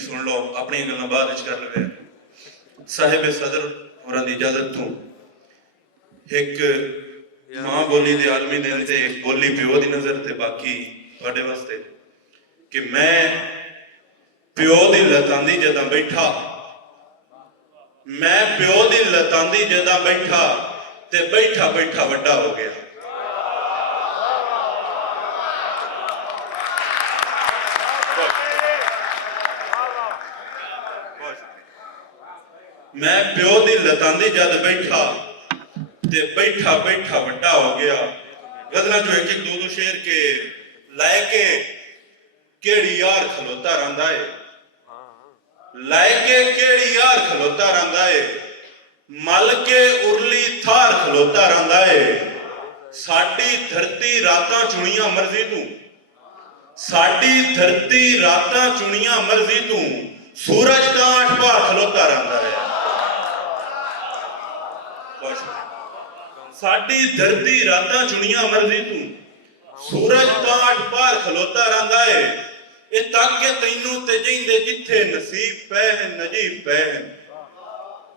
सुन लो, अपनी गल्लां बाद विच कर लवे। साहिब सदर होरां दी इजाजत तो एक मां बोली दे आलमी दिन ते एक बोली प्यो दी नजर ते बाकी तुहाडे वास्ते कि मैं प्यो दी लतांदी जदा बैठा, मैं प्यो दी लतांदी जदा बैठा ते बैठा बैठा वड्डा हो गया। मैं प्यो दी लतांदी जद बैठा ते बैठा बैठा वड्डा हो गया। गजला जो एक एक दो दो शेर के लायके केड़ी यार खलोता रंदा है, लायके केड़ी यार खलोता रंदा है, मल के उरली थार खलोता रंदा है। साडी धरती रातां चुनियां मर्जी तू, साडी धरती रातां चुनियां मर्जी तू, सूरज कांठ पा खलोता रंदा है। साडी धरती रातां चुनियां मर्जी तू, सूरज कांठ पार खलोता रंदा है। ए ताके तैनू ते जिंदे जिथे नसीब पै है नजीब पै है,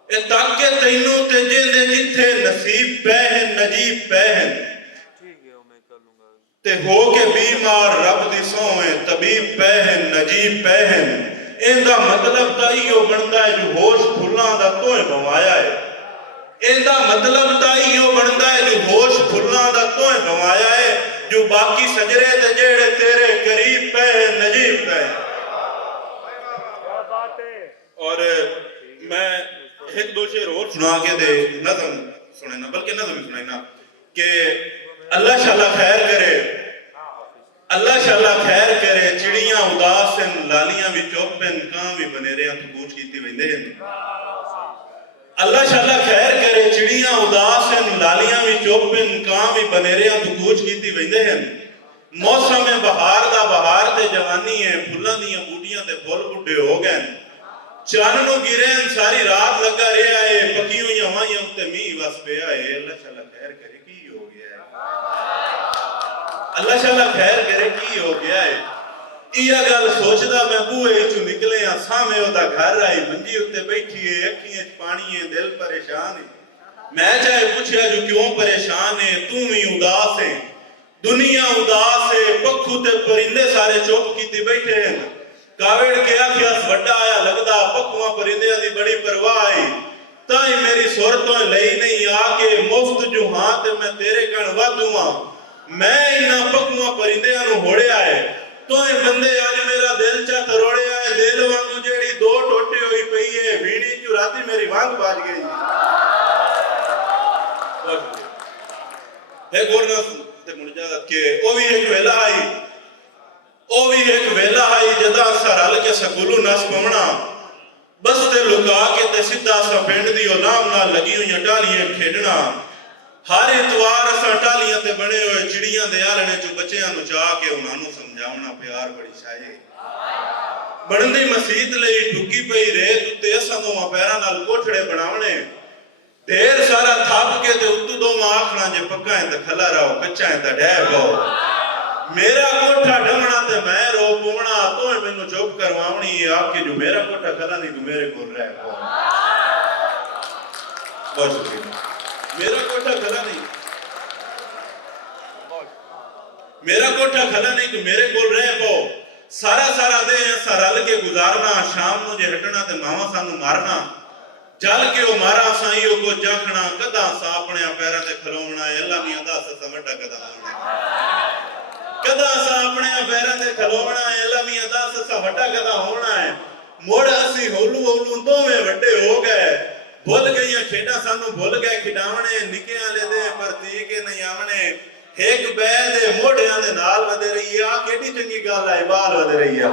ए ताके तैनू ते जिंदे जिथे नसीब पै है नजीब पै है। ते हो के बीमार रब दी सोए तबीब पै है नजीब पै है। इंदा मतलब तां इहो बनदा है जो होश फुल्लां दा तोए गवाया है, इंदा मतलब तां इहो बनदा है जो होश फुल्लां दा तोए गवाया है। जो बाकी सजरे ते जेड़े तेरे करीब पे नजीब पे। और मैं एक दो शेर और सुना के दे नज़म सुनना, बल्कि नज़म ही सुनना कि अल्लाह शाला खैर करे, अल्लाह शाला खैर करे। चिड़ियां उदास हैं लालियां भी चुप हैं, कां भी बनेरियां तो कूच कीती वेंदे हैं। अल्लाह शाला खैर करे, चिड़ियां उदास हैं लालियां भी चुप हैं, कां भी बनेरियां तो कूच कीती वेंदे हैं। मौसम है बहार दा, बहार ते जवानी है, फुल्लां दियां बूटियां ते फुल बुढ़े हो गए। चन्न नूं गिरे सारी रात लगा रहा है, पकी हुई हवाइयां उत्ते मींह वस पिया है। अल्लाह शाला खैर करे की हो गया है, अल्लाह शाला खैर करे की हो गया है। इह गल सोचदा मैं बूहे चों निकलिया, सामे ओदा घर आई मंजी उत्ते बैठी है, अखियां च पानी है, दिल परेशान है। मैं चाहे पूछया जो क्यों परेशान है, तू भी उदास है, दुनिया उदास है, पक्खू ते परिंदे सारे चुप कीते बैठे हैं। कावेड़ के आखिया वड्डा आया लगदा, पक्खुआं परिंदियां दी बड़ी परवाह है। ताई मेरी सुर तो लई नहीं आके मुफ्त जो हां ते मैं तेरे कण वाधूआ। मैं इन्हां पक्खुआं परिंदियां नूं होड़िया है, तोए बंदे अज मेरा दिल चा तरोड़िया है। दिल वांगू जेड़ी दो टोटी हुई पई है, वीणी चू राती मेरी वांग बाज गई। है गोरना ते मुनजात के ओ भी एक वेला आई, ओ भी एक वेला आई जदा सा रल के स्कूलों नस पवना। बस ते लुका के ते सीधा सा पिंड दी ओलाम नाल लगी हुई टालियां खेडना। हर इतवार असां टालियां ते बने हुए चिड़ियां दे आलणे चो बच्चियां नूं चा के उन्हां नूं समझावना प्यार बड़ी शाये। बनदी मसीत लई ठुकी पई रेत उत्ते असां दोवां पैरां नाल कोठड़े बनावणे। ढेर सारा थप के ते उत्तू दोवां आखना जे पक्का है ते खला रहो, कच्चा है ते ढह पाओ। मेरा कोठा ढमना ते मैं रो पवना, तोए मैनूं चुप करवावनी आके जो मेरा कोठा खला नहीं तू मेरे कोल रह पाओ। बहुत शुक्रिया। मेरा कोठा खला नहीं, मेरा कोठा खला नहीं तो मेरे कोल रह पाओ। सारा सारा दिन असां रल के गुजारना, शाम नूं जे हटना ते मावां सानूं मारना। जल के ओ मारा असां इहो कुछ आखना, कदा असां अपने पैरां ते खलोवना है। अल्लाह मियां दस असां वड्डा कदा होना, कदा असां अपने पैरां ते खलोवना है। अल्लाह मियां दस असां वड्डा कदा होना है। मुड़ असीं हौलू हौलू दोवें वड्डे हो गए। भुल गई खेडा सानू भुल गए खिडावने, निके आले दे पर धी के नहीं आवने। एक बै दे मोढ़ियां दे नाल वधे रही आ, केडी चंगी गल है, बाल वधे रही आ।